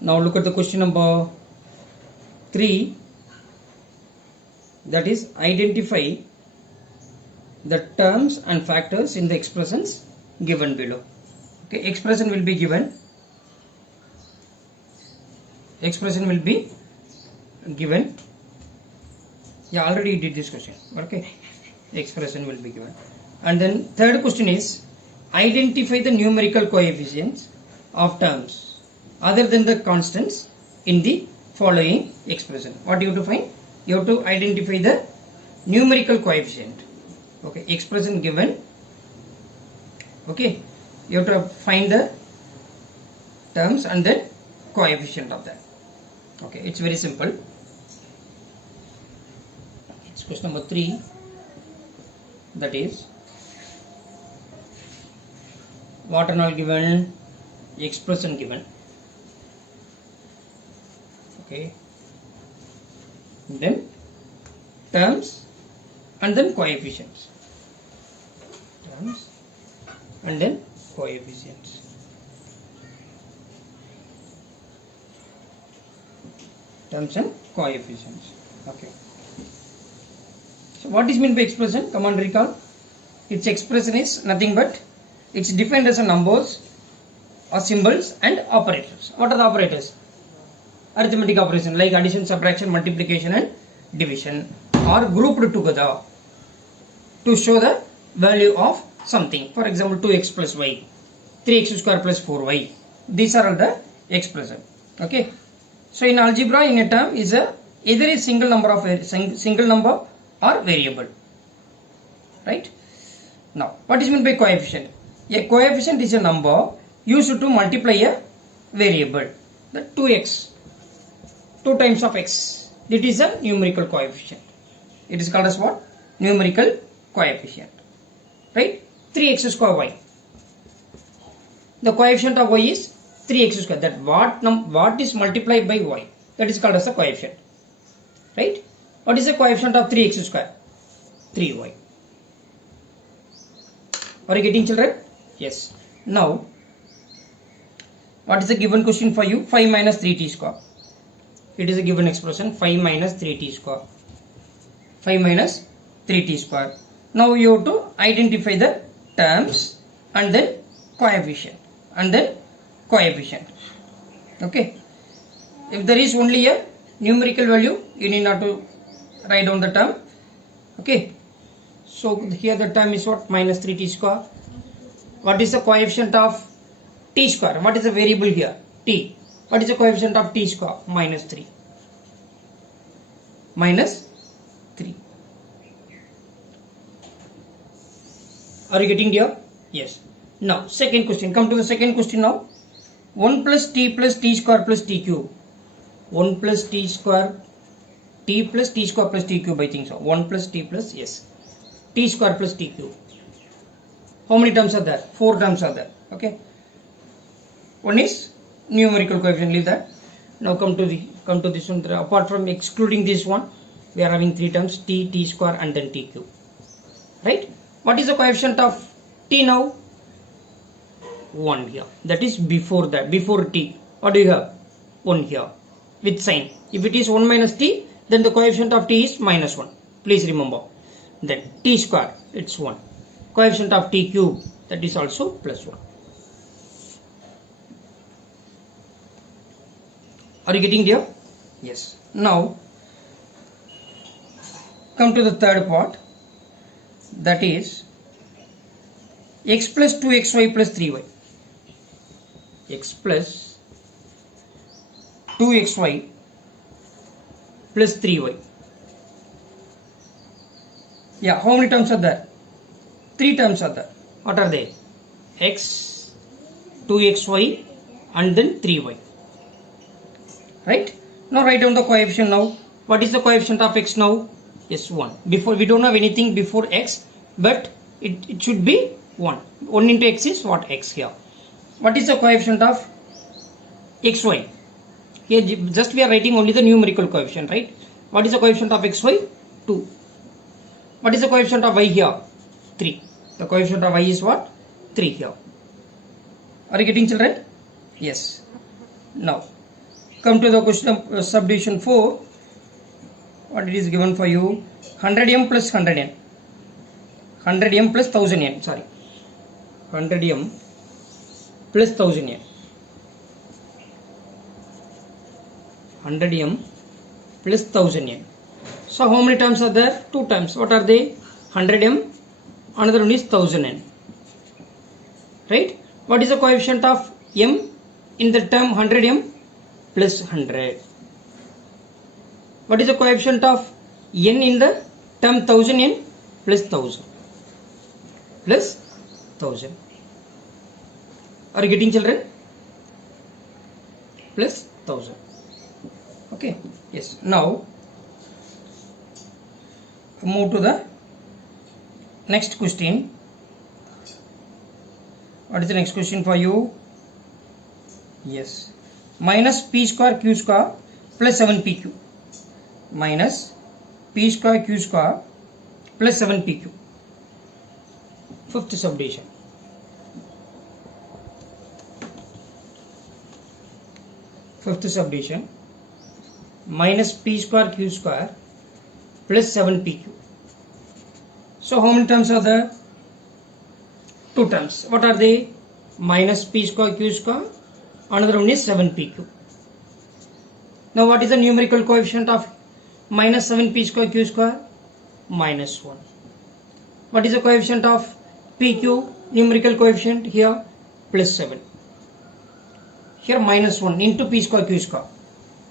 Now look at the question number 3, that is identify the terms and factors in the expressions given below. Okay, expression will be given. Yeah, already did this question. Okay, expression will be given. And then third question is identify the numerical coefficients of terms other than the constants in the following expression. What you have to find? You have to identify the numerical coefficient. Okay, expression given. Okay, you have to find the terms and then coefficient of that. Okay, it's very simple. It's question number 3, that is what and all given, expression given. Okay, then terms and then coefficients. Terms and then coefficients. Terms and coefficients. Okay. So what is meant by expression? Come on, recall. Its expression is nothing but it's defined as a numbers or symbols and operators. What are the operators? Arithmetic operation like addition, subtraction, multiplication and division are grouped together to show the value of something. For example, 2x plus y, 3x square plus 4y. These are all the expression. Okay. So in algebra, in a term is either a single number or variable. Right. Now, what is meant by coefficient? A coefficient is a number used to multiply a variable. The 2x, 2 times of x. It is a numerical coefficient. It is called as what? Numerical coefficient. Right? 3x square y. The coefficient of y is 3x square. That what is multiplied by y? That is called as a coefficient. Right? What is the coefficient of 3x square? 3y. Are you getting, children? Yes. Now, what is the given question for you? 5 minus 3t square. It is a given expression. 5 minus 3t square. 5 minus 3t square. Now you have to identify the terms and then coefficient. Okay. If there is only a numerical value, you need not to write down the term. Okay. So here the term is what? Minus 3t square. What is the coefficient of t square? What is the variable here? T. What is the coefficient of t square? Minus 3. Minus 3. Are you getting here? Yes. Now second question. Come to the second question now. 1 plus t square plus t cube. 1 plus t square, t plus t square plus t cube, I think so. 1 plus t plus, yes, t square plus t cube. How many terms are there? 4 terms are there. Okay. One is numerical coefficient, leave that. Now come to this one. Apart from excluding this one, we are having 3 terms, t square and then t cube. Right? What is the coefficient of t now? 1 here. That is before that. Before t. What do you have? 1 here. With sign. If it is 1 minus t, then the coefficient of t is minus 1. Please remember. Then t square, it's 1. Coefficient of t cube, that is also plus 1. Are you getting there? Yes. Now, come to the third part. That is x plus 2xy plus 3y. X plus 2xy plus 3y. Yeah, how many terms are there? 3 terms are there. What are they? X, 2xy and then 3y. Right? Now write down the coefficient now. What is the coefficient of x now? Yes, 1. Before, we don't have anything before x, but it should be 1. 1 into x is what? X here. What is the coefficient of xy? Here just we are writing only the numerical coefficient, right? What is the coefficient of xy? 2. What is the coefficient of y here? 3. The coefficient of y is what? 3 here. Are you getting, children? Yes. Now, Come to the question subdivision 4. What it is given for you? 100m plus 100n. 100m plus 1000n. Sorry. 100m plus 1000n. 100m plus 1000n. So how many terms are there? 2 terms. What are they? 100m. Another one is 1000n. Right? What is the coefficient of m in the term 100m plus 100? What is the coefficient of n in the term 1000n plus 1000? Plus 1000. Are you getting, children? Plus 1000. Okay. Yes. Now move to the next question. What is the next question for you? Yes. Minus p square q square plus 7pq. Minus p square q square plus 7pq. Fifth subdivision. Fifth subdivision. Minus p square q square plus 7pq. So how many terms are there? 2 terms. What are they? Minus p square q square. Another one is 7pq. Now what is the numerical coefficient of minus 7p square q square? Minus 1. What is the coefficient of pq? Numerical coefficient here plus 7. Here minus 1 into p square q square.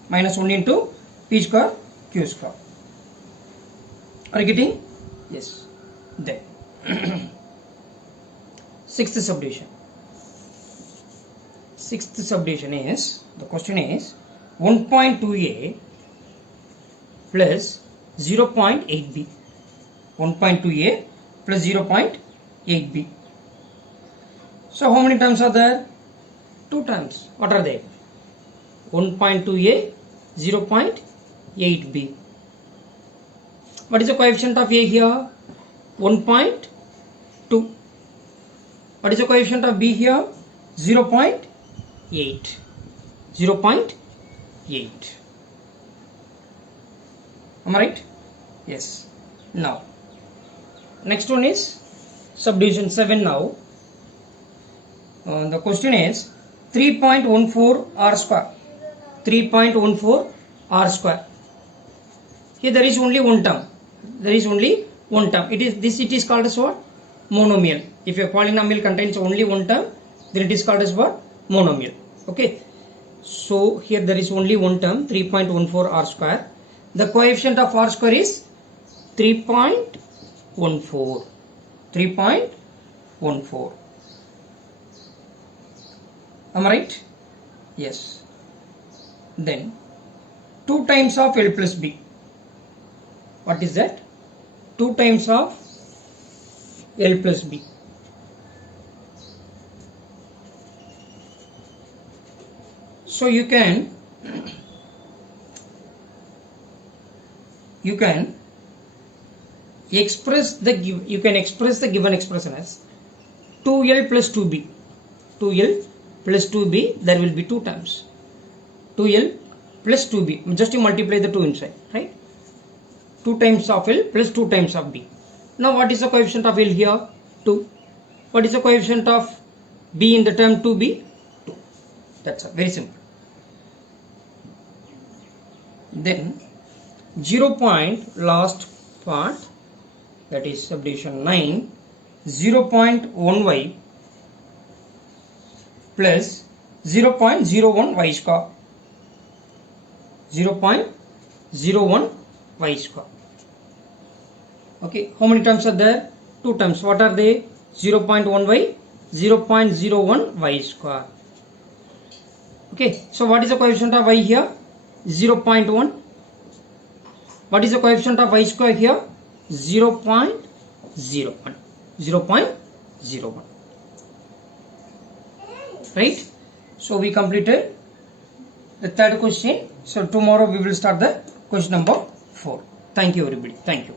Minus 1 into p square q square. Are you getting? Yes. Then sixth subdivision. Sixth subdivision is, the question is 1.2a plus 0.8b. 1.2a plus 0.8b. So how many terms are there? 2 terms. What are they? 1.2a, 0.8b. What is the coefficient of a here? 1.2. What is the coefficient of b here? 0.8. 0.8. Am I right? Yes. Now, next one is subdivision 7 now. The question is 3.14 r square. 3.14 r square. Here there is only one term. There is only one term. It is called as what? Monomial. If a polynomial contains only one term, then it is called as what? Monomial. Okay. So here there is only one term, 3.14 r square. The coefficient of r square is 3.14. 3.14. Am I right? Yes. Then 2 times of L plus B. What is that? 2 times of L plus B. So you can express the given expression as 2L plus 2B. 2L plus 2B, there will be 2 terms. 2L plus 2B. Just you multiply the 2 inside, right? 2 times of L plus 2 times of B. Now what is the coefficient of L here? 2. What is the coefficient of B in the term 2B? 2. That's all. Very simple. Then 0 point, last part, that is subdivision 9, 0.1y plus 0.01 y square. 0.01 y square. Okay, how many terms are there? 2 terms. What are they? 0.1y, 0.01 y square. Okay, so what is the coefficient of y here? 0.1. What is the coefficient of y square here? 0.01. 0.01. Right? So we completed the third question. So tomorrow we will start the question number 4. Thank you everybody. Thank you.